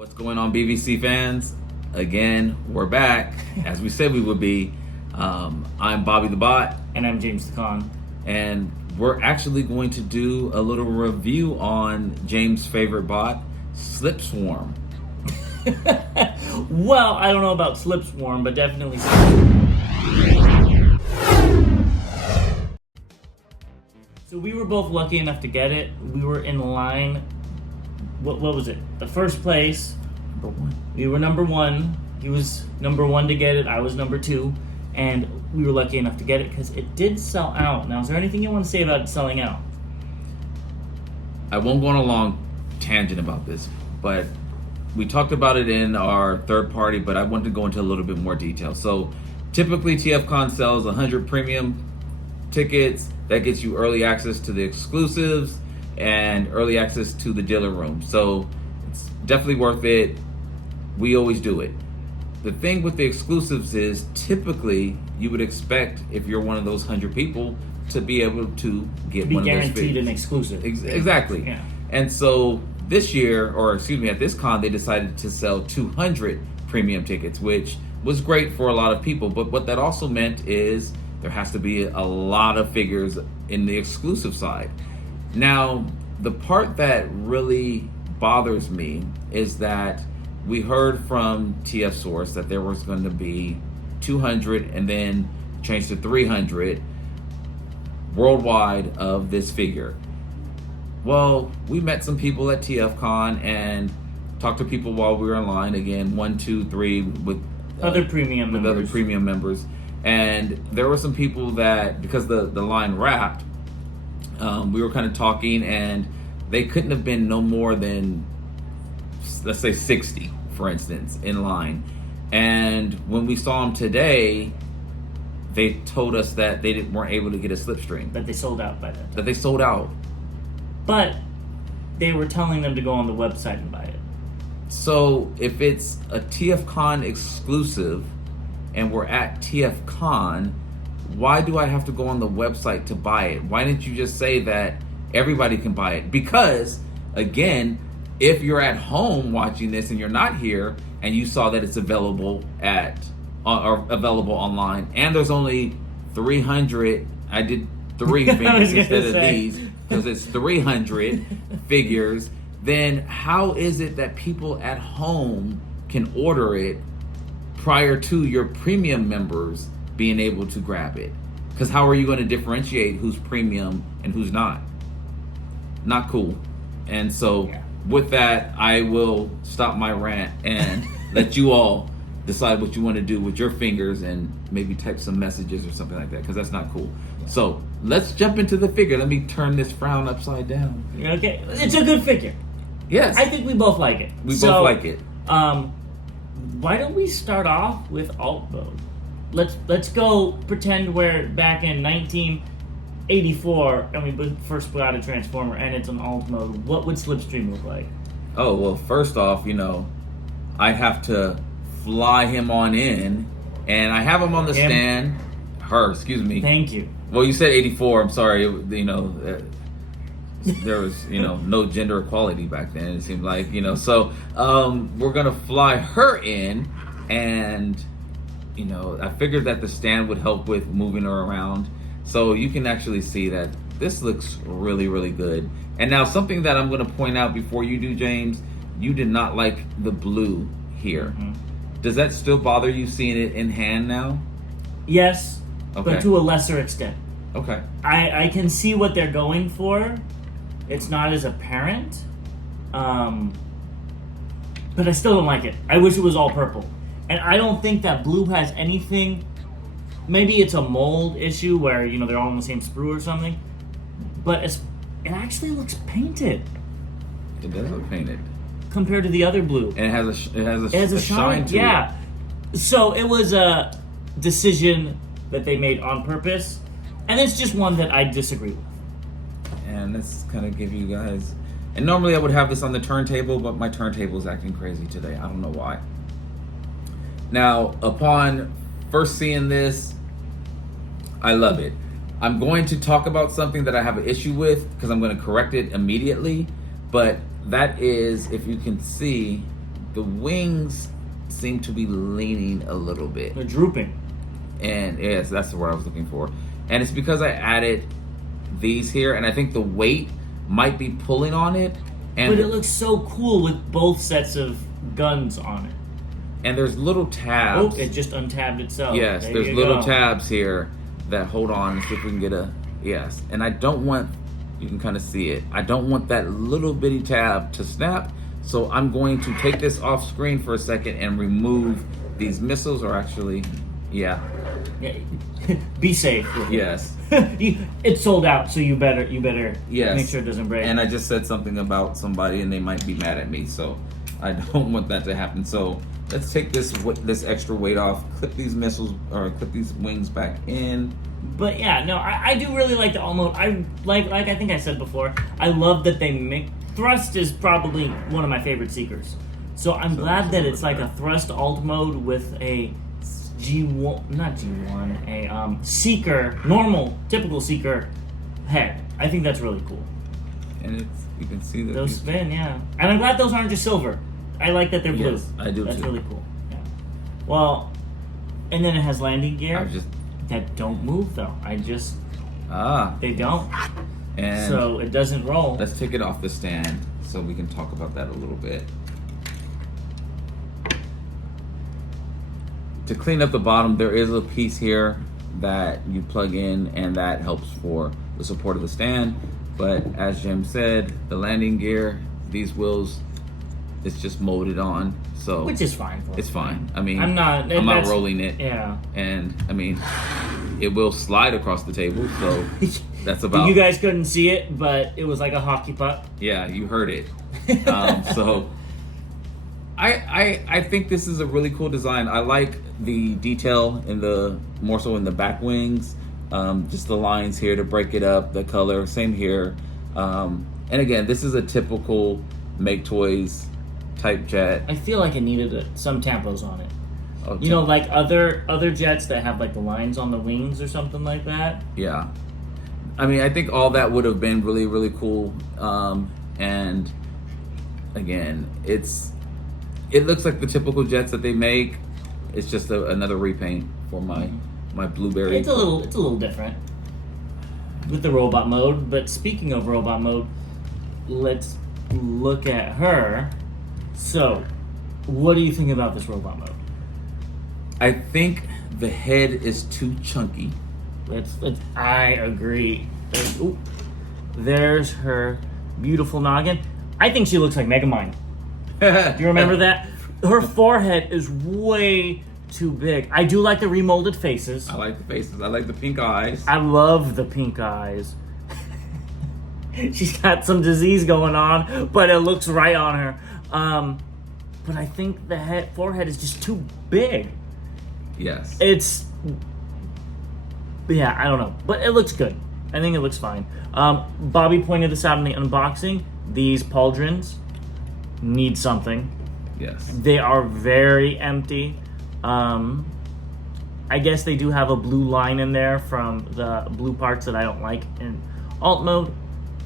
What's going on, BVC fans? Again, we're back, as we said we would be. I'm Bobby the Bot. And I'm James TFCON. And we're actually going to do a little review on James' favorite bot, SLIPSWARM. Well, I don't know about SLIPSWARM, but definitely So we were both lucky enough to get it. We were in line. What was it? The first place. Number one. We were number one. He was number one to get it. I was number two. And we were lucky enough to get it because it did sell out. Now, is there anything you want to say about it selling out? I won't go on a long tangent about this, but we talked about it in our third party, but I want to go into a little bit more detail. So typically TFCON sells 100 premium tickets. That gets you early access to the exclusives and early access to the dealer room. So it's definitely worth it. We always do it. The thing with the exclusives is typically you would expect, if you're one of those 100 people, to be able to get one of those guaranteed an exclusive. Exactly. Yeah. And so this year, or excuse me, at this con, they decided to sell 200 premium tickets, which was great for a lot of people. But what that also meant is there has to be a lot of figures in the exclusive side. Now, the part that really bothers me is that we heard from TF Source that there was going to be 200 and then changed to 300 worldwide of this figure. Well, we met some people at TFCon and talked to people while we were in line. Again, 1, 2, 3 with other premium members. And there were some people that, because the line wrapped, we were kind of talking, and they couldn't have been no more than, let's say 60, for instance, in line. And when we saw them today, they told us that they weren't able to get a slipstream. That they sold out by then. That they sold out. But they were telling them to go on the website and buy it. So if it's a TFCON exclusive and we're at TFCon, why do I have to go on the website to buy it? Why didn't you just say that everybody can buy it? Because, again, if you're at home watching this and you're not here and you saw that it's available or available online, and there's only 300, I did 3 figures instead of these, because it's 300 figures, then how is it that people at home can order it prior to your premium members being able to grab it? Because how are you going to differentiate who's premium and who's not? Not cool. And so with that, I will stop my rant and let you all decide what you want to do with your fingers and maybe type some messages or something like that, because that's not cool. So let's jump into the figure. Let me turn this frown upside down. Okay, it's a good figure. Yes. I think we both like it. We both like it. Why don't we start off with alt mode? Let's go pretend we're back in 1984 and we first put out a Transformer and it's on alt mode. What would Slipstream look like? Oh, well, first off, I'd have to fly him on in, and I have him on the stand. Excuse me. Thank you. Well, you said 84. I'm sorry. There was, no gender equality back then, it seemed like, So we're going to fly her in, and, I figured that the stand would help with moving her around. So you can actually see that this looks really, really good. And now something that I'm going to point out before you do, James, you did not like the blue here. Mm-hmm. Does that still bother you seeing it in hand now? Yes, okay. But to a lesser extent. Okay. I can see what they're going for. It's not as apparent. But I still don't like it. I wish it was all purple. And I don't think that blue has anything. Maybe it's a mold issue where, they're all on the same sprue or something. But it actually looks painted. It does look painted. Compared to the other blue. And it has a shine to it. Yeah. So it was a decision that they made on purpose. And it's just one that I disagree with. And let's kind of give you guys... And normally I would have this on the turntable, but my turntable is acting crazy today. I don't know why. Now, upon first seeing this, I love it. I'm going to talk about something that I have an issue with because I'm going to correct it immediately. But that is, if you can see, the wings seem to be leaning a little bit. They're drooping. And yes, that's the word I was looking for. And it's because I added these here, and I think the weight might be pulling on it. And But it looks so cool with both sets of guns on it. And there's little tabs. Oh, it just untabbed itself. Yes, There there's you little go. tabs here that hold on and see if we can get a, yes. And I don't want, you can kind of see it, I don't want that little bitty tab to snap. So I'm going to take this off screen for a second and remove these missiles, or actually, yeah. Yeah. Be safe with it. Yes. It's sold out, so you better Yes. make sure it doesn't break. And I just said something about somebody and they might be mad at me, so I don't want that to happen. So let's take this extra weight off, clip these missiles, or clip these wings back in. But yeah, no, I do really like the alt mode. I like I think I said before, I love that they make thrust is probably one of my favorite seekers. So I'm glad that it's like a thrust alt mode with a G1, not G1, a seeker, normal, typical seeker head. I think that's really cool. And it's, you can see that Those spin, yeah. And I'm glad those aren't just silver. I like that they're blue. Yes, I do That's too. really cool. Yeah. Well, and then it has landing gear that don't move though. They don't. And So it doesn't roll. let's take it off the stand so we can talk about that a little bit. To clean up the bottom, there is a piece here that you plug in, and that helps for the support of the stand. But as Jim said, the landing gear, these wheels, it's just molded on, so Which is fine for it's me. fine. I mean, I'm not rolling it. Yeah. And I mean, it will slide across the table, so that's about. You guys couldn't see it, but it was like a hockey puck. Yeah, you heard it. So I think this is a really cool design. I like the detail more so in the back wings, just the lines here to break it up, the color, same here. And again, this is a typical Maketoys type jet. I feel like it needed some tampos on it. Oh, You know, like other jets that have like the lines on the wings or something like that. Yeah. I mean, I think all that would have been really, really cool. And again, it looks like the typical jets that they make. It's just another repaint for my blueberry. It's a little different with the robot mode. But speaking of robot mode, let's look at her. So, what do you think about this robot mode? I think the head is too chunky. I agree. There's her beautiful noggin. I think she looks like Megamind. Do you remember that? Her forehead is way too big. I do like the remolded faces. I like the faces. I like the pink eyes. I love the pink eyes. She's got some disease going on, but it looks right on her. But I think the forehead is just too big. Yes. Yeah, I don't know, but it looks good. I think it looks fine. Bobby pointed this out in the unboxing. These pauldrons need something. Yes. They are very empty. I guess they do have a blue line in there from the blue parts that I don't like in alt mode,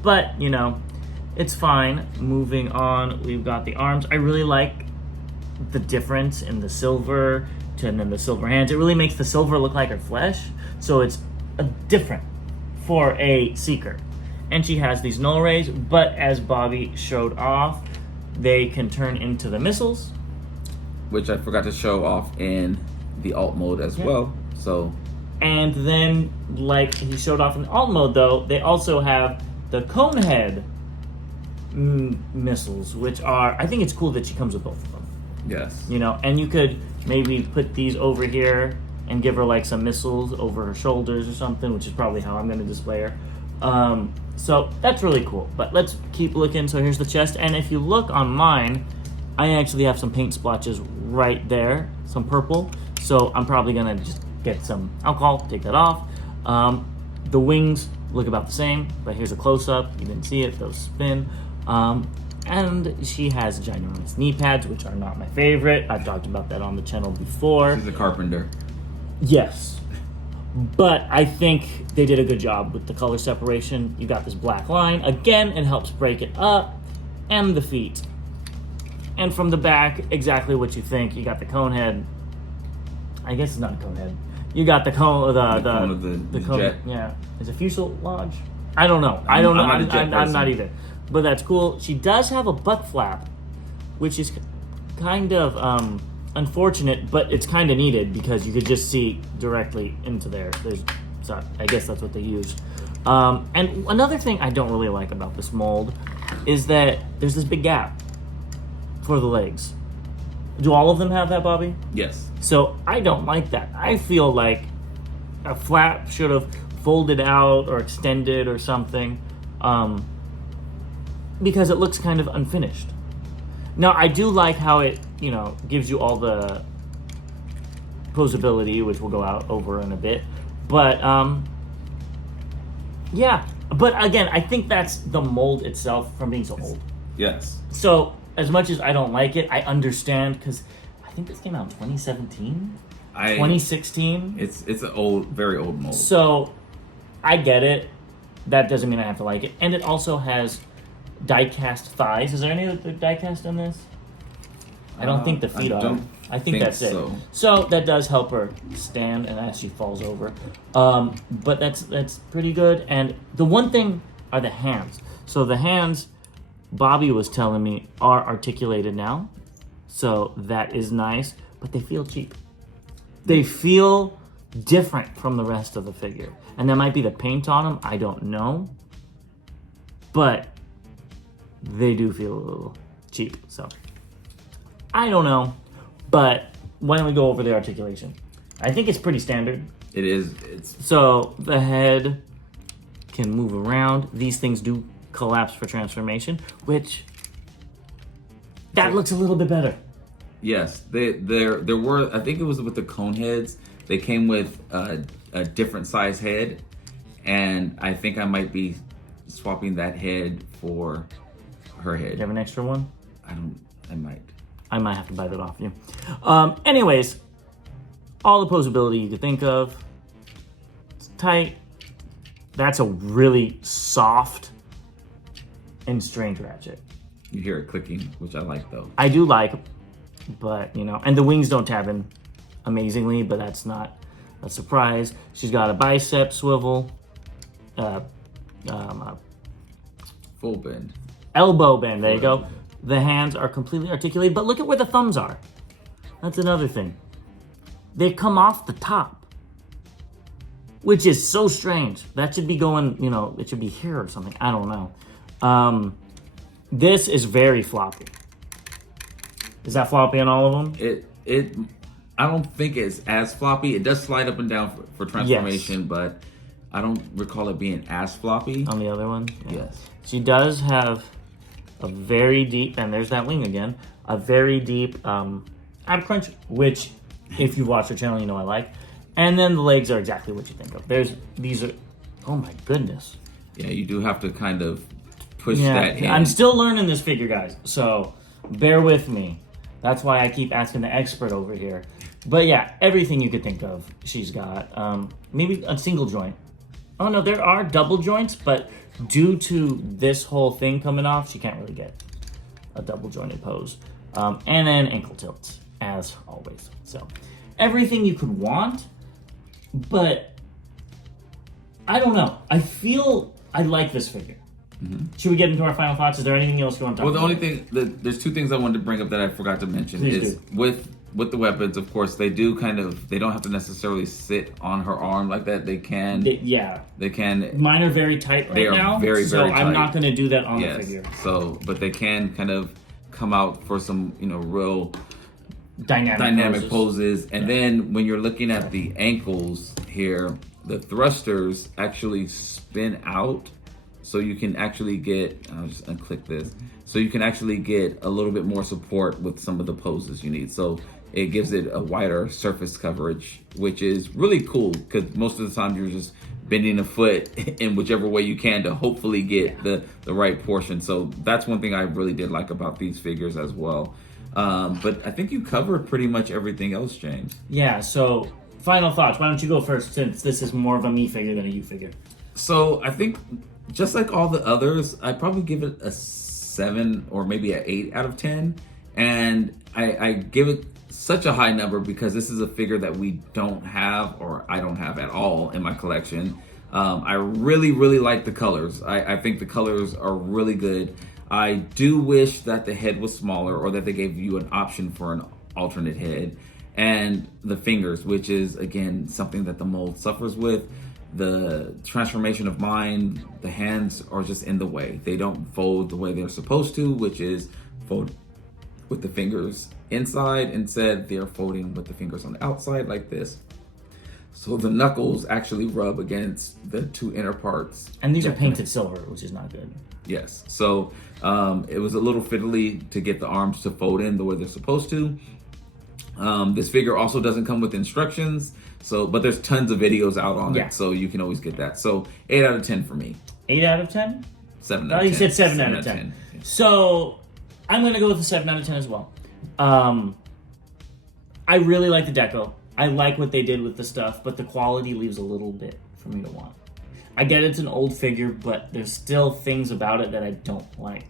but you know, it's fine. Moving on, we've got the arms. I really like the difference in the silver and then the silver hands. It really makes the silver look like her flesh, so it's different for a seeker. And she has these null rays, but as Bobby showed off, they can turn into the missiles, which I forgot to show off in the alt mode as well. So, and then like he showed off in alt mode, though they also have the cone head missiles, which are, I think it's cool that she comes with both of them. yes. You know, and you could maybe put these over here and give her like some missiles over her shoulders or something, which is probably how I'm going to display her. So that's really cool. But let's keep looking. So here's the chest, and if you look on mine, I actually have some paint splotches right there, some purple. So I'm probably going to just get some alcohol, take that off. The wings look about the same, but here's a close-up. You didn't see it, those spin. And she has ginormous knee pads, which are not my favorite. I've talked about that on the channel before. She's a carpenter. Yes. But I think they did a good job with the color separation. You got this black line. Again, it helps break it up. And the feet. And from the back, exactly what you think. You got the cone head. I guess it's not a cone head. You got the cone, cone of the cone, jet. Yeah, is it fuselage? I don't know. I'm not either. But that's cool. She does have a butt flap, which is kind of unfortunate, but it's kind of needed because you could just see directly into there. So I guess that's what they use. And another thing I don't really like about this mold is that there's this big gap for the legs. Do all of them have that, Bobby? Yes. So I don't like that. I feel like a flap should have folded out or extended or something, because it looks kind of unfinished. Now I do like how it, gives you all the posability, which we'll go out over in a bit. But yeah. But again, I think that's the mold itself from being so old. Yes. So as much as I don't like it, I understand because I think this came out in 2017, 2016. It's an very old mold. So I get it. That doesn't mean I have to like it. And it also has die-cast thighs. Is there any other die-cast in this? I don't think the feet are. I think that's it. So that does help her stand and as she falls over. But that's pretty good. And the one thing are the hands. So the hands, Bobby was telling me, are articulated now. So that is nice. But they feel cheap. They feel different from the rest of the figure. And that might be the paint on them. I don't know. But they do feel a little cheap. So I don't know. But why don't we go over the articulation? I think it's pretty standard. It is. So the head can move around. These things do collapse for transformation, which that looks a little bit better. Yes, there were. I think it was with the cone heads. They came with a different size head, and I think I might be swapping that head for her head. You have an extra one? I might. I might have to buy that off you. Anyways, all the posability you could think of. It's tight. That's a really soft and strange ratchet. You hear it clicking, which I like though. I do like, but and the wings don't tab in amazingly, but that's not a surprise. She's got a bicep swivel, full bend, elbow bend. There you go. The hands are completely articulated, but look at where the thumbs are. That's another thing. They come off the top, which is so strange. That should be going, it should be here or something. I don't know. This is very floppy. Is that floppy on all of them? I don't think it's as floppy. It does slide up and down for transformation, yes, but I don't recall it being as floppy. On the other one? Yeah. Yes. She does have a very deep, and there's that wing again, a very deep ab crunch, which if you watch her channel, I like. And then the legs are exactly what you think of. These are, oh my goodness. Yeah, you do have to kind of push that in. I'm still learning this figure, guys, so bear with me. That's why I keep asking the expert over here. But yeah, everything you could think of, she's got. Maybe a single joint. Oh no, there are double joints, but due to this whole thing coming off, she can't really get a double jointed pose. And then ankle tilts, as always. So everything you could want, but I don't know. I feel I like this figure. Mm-hmm. Should we get into our final thoughts? Is there anything else you want to talk about? Well, the only thing, there's two things I wanted to bring up that I forgot to mention. Please do. With the weapons, of course, they do they don't have to necessarily sit on her arm like that. They can. They can. Mine are very tight right now. Very, very tight. So I'm not going to do that on the figure. So, but they can kind of come out for some, real dynamic poses. And then when you're looking at the ankles here, the thrusters actually spin out. So you can actually get, I'll just unclick this. So you can actually get a little bit more support with some of the poses you need. So it gives it a wider surface coverage, which is really cool because most of the time you're just bending a foot in whichever way you can to hopefully get the right portion. So that's one thing I really did like about these figures as well. But I think you covered pretty much everything else, James. Yeah, so final thoughts. Why don't you go first since this is more of a me figure than a you figure? So I think just like all the others, I'd probably give it a 7 or maybe an 8 out of 10. And I give it such a high number because this is a figure that we don't have, or I don't have at all in my collection. I really, really like the colors. I think the colors are really good. I do wish that the head was smaller, or that they gave you an option for an alternate head. And the fingers, which is, again, something that the mold suffers with. The transformation of mind, the hands are just in the way. They don't fold the way they're supposed to, which is fold with the fingers inside. Instead, they're folding with the fingers on the outside like this. So the knuckles actually rub against the two inner parts. And these are painted silver, which is not good. Yes. So it was a little fiddly to get the arms to fold in the way they're supposed to. This figure also doesn't come with instructions. But there's tons of videos out on it, so you can always get that. So 8 out of 10 for me. 8 out of 10? 7 out of 10. Oh, you said 7 out of 10. So I'm going to go with a 7 out of 10 as well. I really like the deco. I like what they did with the stuff, but the quality leaves a little bit for me to want. I get it's an old figure, but there's still things about it that I don't like.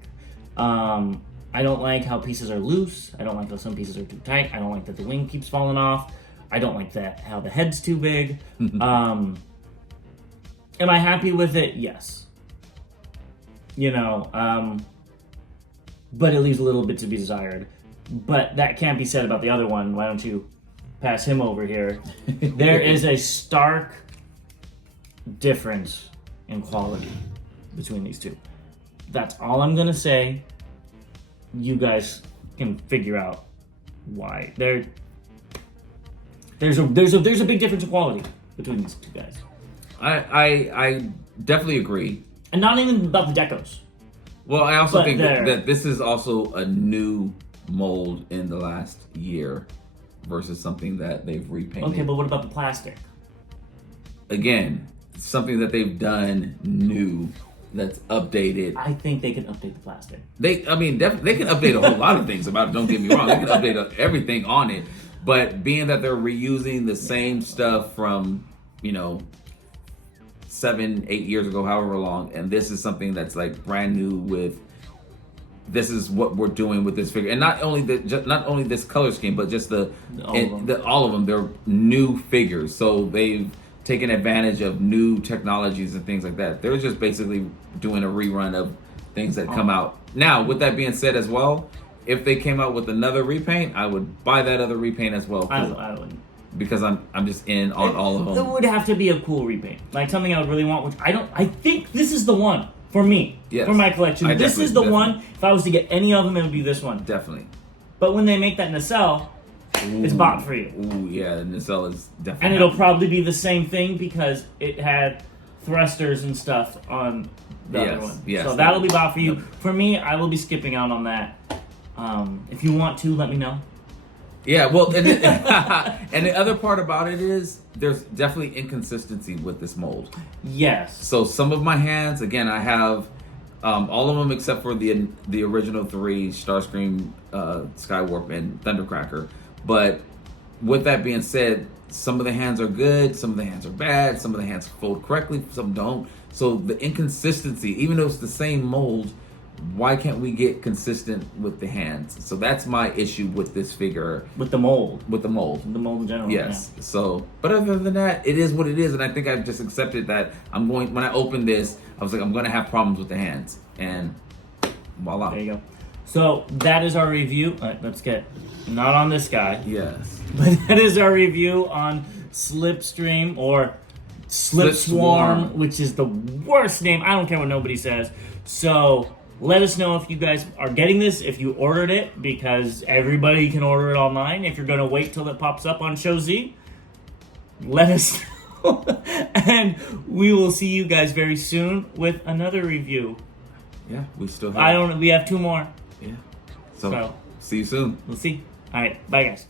I don't like how pieces are loose. I don't like how some pieces are too tight. I don't like that the wing keeps falling off. I don't like that how the head's too big. Am I happy with it? Yes. But it leaves a little bit to be desired. But that can't be said about the other one. Why don't you pass him over here? There is a stark difference in quality between these two. That's all I'm gonna say. You guys can figure out why. There's a big difference in quality between these two guys. I definitely agree. And not even about the decos. Well, I also think that this is also a new mold in the last year versus something that they've repainted. Okay, but what about the plastic? Again, something that they've done new, that's updated. I think they can update the plastic. They can update a whole lot of things about it. Don't get me wrong. They can update everything on it. But being that they're reusing the same stuff from, 7, 8 years ago, however long, and this is something that's like brand new with, this is what we're doing with this figure. And not only this color scheme, but just all of them, they're new figures. So they've taken advantage of new technologies and things like that. They're just basically doing a rerun of things that come out. Now, with that being said as well, if they came out with another repaint, I would buy that other repaint as well. I wouldn't. Because I'm just in on all of them. It would have to be a cool repaint. Like something I would really want, which I think this is the one for me. Yes. For my collection. This is the one. If I was to get any of them, it would be this one. Definitely. But when they make that nacelle, it's bought for you. Ooh, yeah, the nacelle is definitely. And it'll probably be the same thing because it had thrusters and stuff on the other one. Yes, so that'll be bought for you. Yep. For me, I will be skipping out on that. If you want to, let me know. Yeah, well, and the other part about it is there's definitely inconsistency with this mold. Yes. So some of my hands, again, I have all of them except for the original 3, Starscream, Skywarp, and Thundercracker. But with that being said, some of the hands are good, some of the hands are bad, some of the hands fold correctly, some don't. So the inconsistency, even though it's the same mold, why can't we get consistent with the hands? So that's my issue with this figure. With the mold. With the mold. The mold in general. Yes. Yeah. So, but other than that, it is what it is. And I think I've just accepted that when I opened this, I was like, I'm going to have problems with the hands. And voila. There you go. So that is our review. All right, let's get, not on this guy. Yes. But that is our review on Slipstream or SLIPSWARM, which is the worst name. I don't care what nobody says. So let us know if you guys are getting this, if you ordered it, because everybody can order it online. If you're going to wait till it pops up on Show Z, let us know. And we will see you guys very soon with another review. Yeah, we still have. We have 2 more. Yeah. So see you soon. We'll see. All right. Bye, guys.